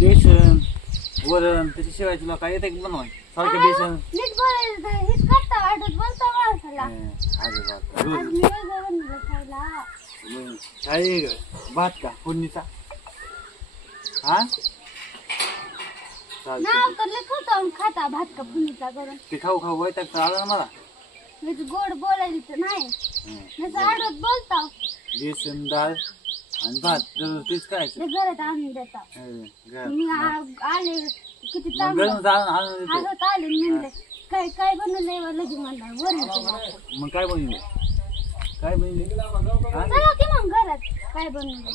बेसन वरण त्याच्याशिवाय तुला काय येतं की बनवाय सारखं बेसन. नीट बोलायचं तर हेच करता वाटत बोलता माणसाला. अरे बाप आज रोज. मी वेगळं बनवलं खायला मग काय आहे ग? भात का? फोडणीचा? हा. नाव लय खवटावून खाता भात का फुनीचा करून ते खाऊ खाऊ वैताग तर आला ना मला. मी तर गोड बोलायचं नाही. हं. मी आडवत बोलता. बेसन डाळ. आणि भात दररोज तेच करायचं ते घरात आणून देता हं, घर. मी आ- आले किती मग चांगलं. आणून देतो हसत आले मी म्हणले काय काय बनवलंय व म्हणलं वरण मग काय? बनवले? काय बनवले? हा? चला की मग घरात काय बनवलं?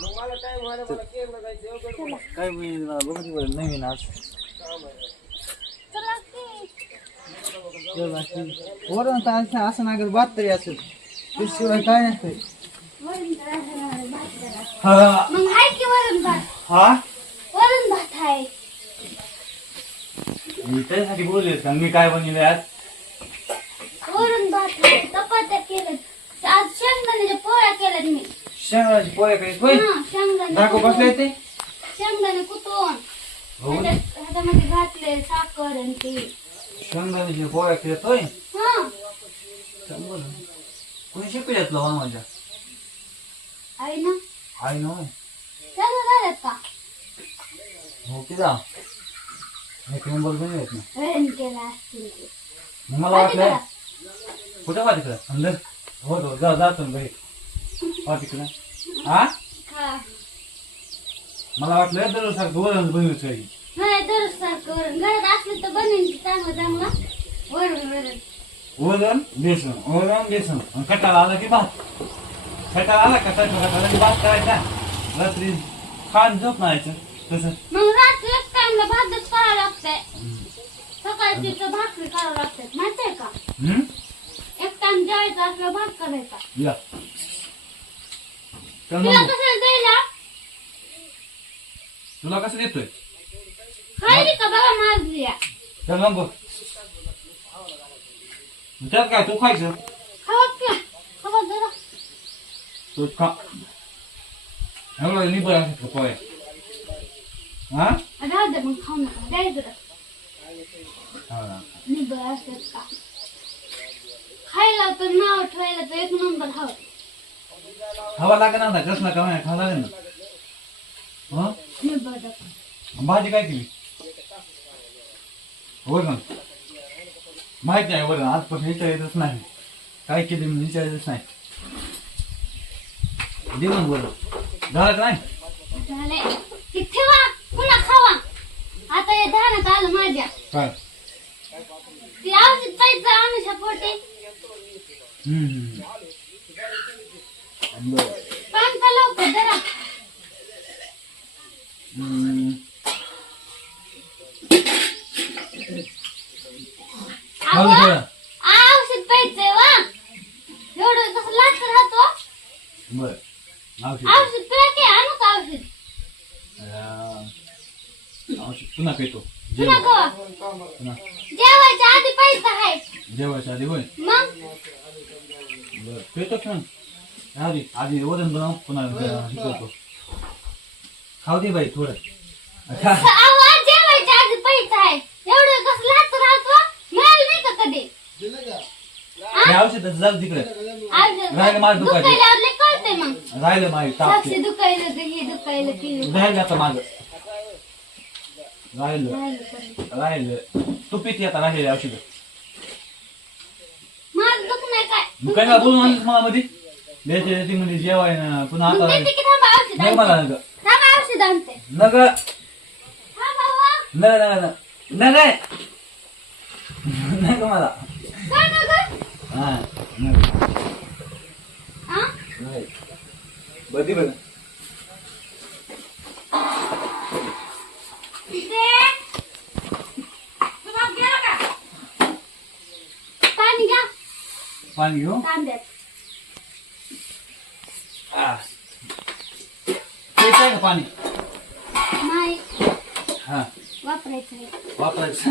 काय बनवले? मला बरं नवीन आज. चला की. तर असं असं नागत भात तरी असेल. त्याशिवाय काय वरण करा. हा. मग हाय की वरण भात? हा? वरण भात आहे मी त्यासाठी बोलले का मी काय बनवले आज? वरण भात आहे चपात्या केल्यात. आज शेंगदाण्याच्या पोळ्या केल्यात मी. शेंगाची पोळ्या काही होय? हा, बसले ते. शेंगदाणे कुटून हो. ह्याच्यात- ह्याच्यामध्ये घातले साखर आणि ते. शेंगदाण्याची पोळ्या केल्यात होय? हा. चांगलं. कोणी शिकवले तुला बनवायच्या आहे ना? आई ना त्याला झाल्यात का हो की जा एक नंबर बनवत ना वरण केला असतील ते. मग मला वाटलं. कुठं पा तिकडं अंदर. हो हो जा जातो ना बाई पा तिकडं हा. मला वाटलं दररोज सारखं वरण बनवत काही नाही दररोज सारखं वरण घरात असलं तर बनेन की चांगलं चांगलं. वरण वरण वरण बेसन. वरण बेसन. आणि कटाळा आला की भात. कटाळा आला का की भात करायचा रात्री खान झोप नाही तसं मग रात्री एक टाइमला भातच करावं लागतंय सकाळची तर भाकरी करावं लागतात माहितीये का हम्म एक टाइम जेवायचा असलं भात करायचा या चल तुला मग कसं द्यायला तुला कसं देतोय खायली का बघा माझी या चल मग बघ. त्यात काय तू खायचं? खावा की खावा जरा. तू खा एवढं लिबर असत का पोहे हा राहू दे मग खाऊ नका द्यायचं हा. निबर असतात का खायला तर नाव ठेवायला तर एक नंबर हवं हवा लागेल ना कसला कमाय खावा लागेल ना हा भाजी काय केली वरण माहिती आहे वरण आजपासून विचारायचंच नाही काय केली म्हणून विचारायचंच नाही मग वरण झालं का नाही झाले ते ठेवा पुन्हा खावा आता हे ध्यानात आलं माझ्या काय ती औषध पाहिजे अनुषा पोटे हम्म. बरं. पान का लवकर जरा हम्म. खाऊ दे पाहिजे वा एवढं कसं लागत राहतो बरं औषध औषध पिळा की आणू का औषध अं, औषध पुन्हा पेतो पुन्हा पुन्हा जेवायच्या आधी पैसा आहे जेवायच्या आधी होय? मग? बरं मग आधी आधी वजन बनव पुन्हा हे करतो खाऊ दे बाई थोडं. अच्छा अहो, जेवायच्या आधी पैसा आहे एवढं कसं लागत राहतो? मिळालं नाही का कधी? हे औषधाचं झालं तिकडे. राहिलं माझं मग. राहिलं माझी साक्षी दुखायलं तर हे दुखायलं ते राहिलं आता माझं. राहिलं. राहिलं. राहिलं तू पिती आता राहिलेले औषध. माझं काय? मग काय मला बोलून आणलं मला मध्ये म्हणजे जेवाय ना पुन्हा मग आता देते की थांबा औषध नाही मला आणते. नग थांबा औषध आणते. नग. थांबा वा. नग नग नग. नग मला. काय ना गं? हा नग. हा? नाही बधी बघ. पाणी घेऊ? हा. प्यायचं आहे का पाणी? नाही. हा. वापरायचं आहे. वापरायचं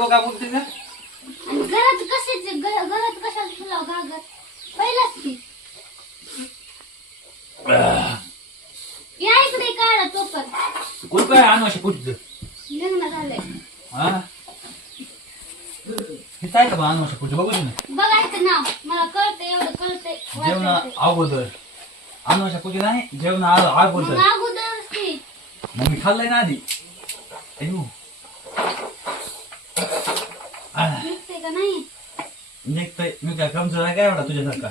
बघा बोलते का आणि घरात कशाचे घ- घरात कशाला फुलाव घागर? पहिलाच की. या इकडे का काय लग्न झालंय. हा? हे का बा बघू दे ना बघायचं नाव मला कळतंय एवढं कळतंय जेवण वाचायचंय. अगोदर. अनवाशा पुढे नाही जेवण आ- मग अगोदर अगोदरच मग मी खाल्लंय ना आधी. अयो. आह, निघते का नाही? निघतंय. मी काय कमजोर आहे काय एवढा तुझ्यासारखा?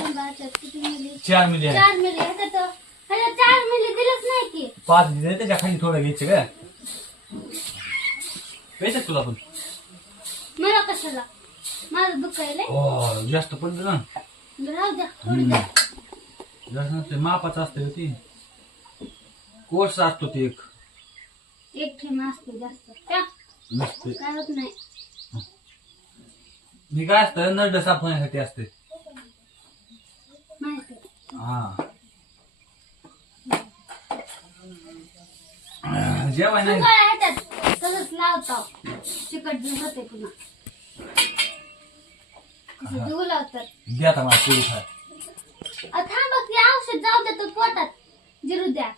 थांबाच्या किती मिली? चार मिली आहे. चार मिली ह्याच्यात ह्याच्यात चार मिली दिलंच नाही की. पाच दिले त्याच्याखाली थोडं घ्यायचं का? पैसे तुला पण. मला कशाला? माझं दुखायलंय हो जास्त पडलं ना. राहू द्या थोडी द्या. जास्त नसते मापाचं असते ती. कोर्स असतो ते एक. एक ठेम असते जास्त. त्या नसते. काय होत नाही. मी काय असतं नरड साफ होण्यासाठी असते. माहिती. हा. जेवाय नाही. काय ह्याच्यात तसंच लावतो चिकट होते पुन्हा. असं देऊ लावतात. दे आता मला पोळी खाय अ, थांबा की औषध जाऊ दे तो पोटात जिरू द्या.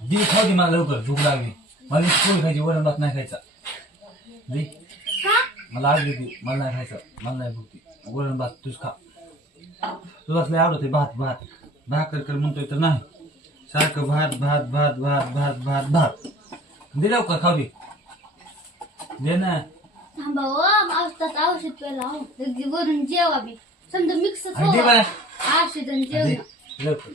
दे खाऊ दे मला लवकर भूक लागली. मला नुसती पोळी खायची वरण भात नाही खायचा. दे. का मला आज दे मला नाही खायचं मला नाही भूक ती. वरण भात तुझ खा. तुलाच लय आवडते भात भात. भाकर कर म्हणतोय तर नाही. सारखं भात भात भात भात भात भात भात. दे लवकर खाऊ दे. दे ना. थांबा ओ औषधात औषध प्यायला हो लगे वरून जेवा बी. समजा मिक्स आणि दे बरं. औषध आणि जेवण. लवकर.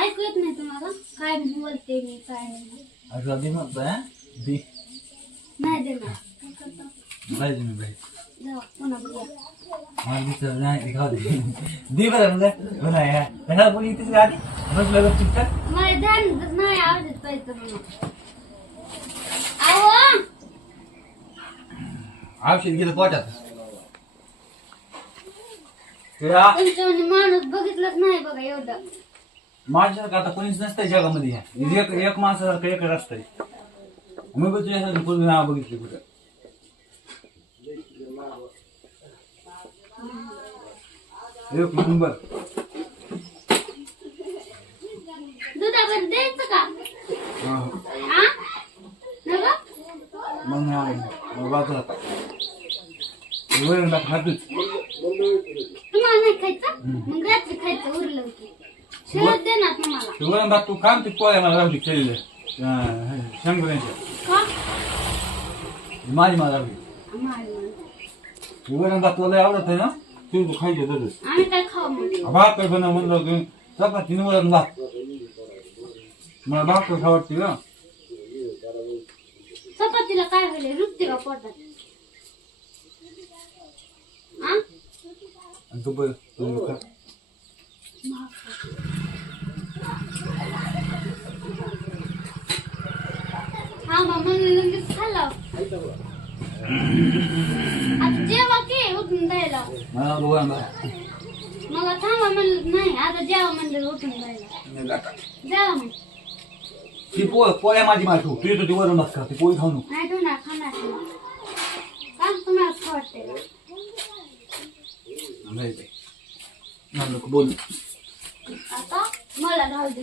ऐकू येत नाही तुम्हाला? काय बोलते मी काय नाही. अगं दे मग हा? दे. नाही देणार. काय करता? पाहिजे मी बाई जाऊ पुन्हा बघूया मला दिसलं नाही खाऊ दे. दे बरं म्हणजे हो नाही हा. कशाला कोणी इथेच आधी? बसलं गपचूप तर मला ध्यान नाही औषध प्यायचं म्हणून अहो औषध गेलं पोटात तुला? तुमच्या माणूस बघितलंच नाही बघा एवढं. माझ्यासारखं आता कोणीच नसतंय जगामध्ये. ह्या. एक एक माणसासारखं एकच असतंय. मी पण तुझ्यासारखं पूर्ण नाव बघितली कुठं? एक नंबर दुधावर द्यायचं का हा. आ नका मग नाही मग बाजूला खातोच तुम्हाला नाही खायचं मग रात्री खायचं उरलं की शेवट देणार तुम्हाला ते वरण भात तू काम ते पोळ्या मला लावली केलेलं. शंभरांच्या का? माझी मला लावली आम्हाला भात तुला आवडत आहे ना? तू तू खायचं तसंच आम्ही काय खाऊ मग भाकर बनव म्हणलं होतं. चपाती वरण भात मला भाकर खावडते का चपातीला काय होईल? रुपते का पोटात? आणि तू बघ तू खा. हा मग लगेच खाल्लं. आता जेवा की उठून द्यायला मला वरण भात मग थांबा म्हणलं नाही आता जेवा म्हणलं उठून द्यायला. जेवा मग ती पोळ पोळ्या माझी माझी तू येतो ती वरण भात खा ती पोळी खाऊ नको नाही ठेवणार खाणार नाही. काम तुम्हाला खाऊ वाटते का? नाही मला नको बोल आता मला राहू दे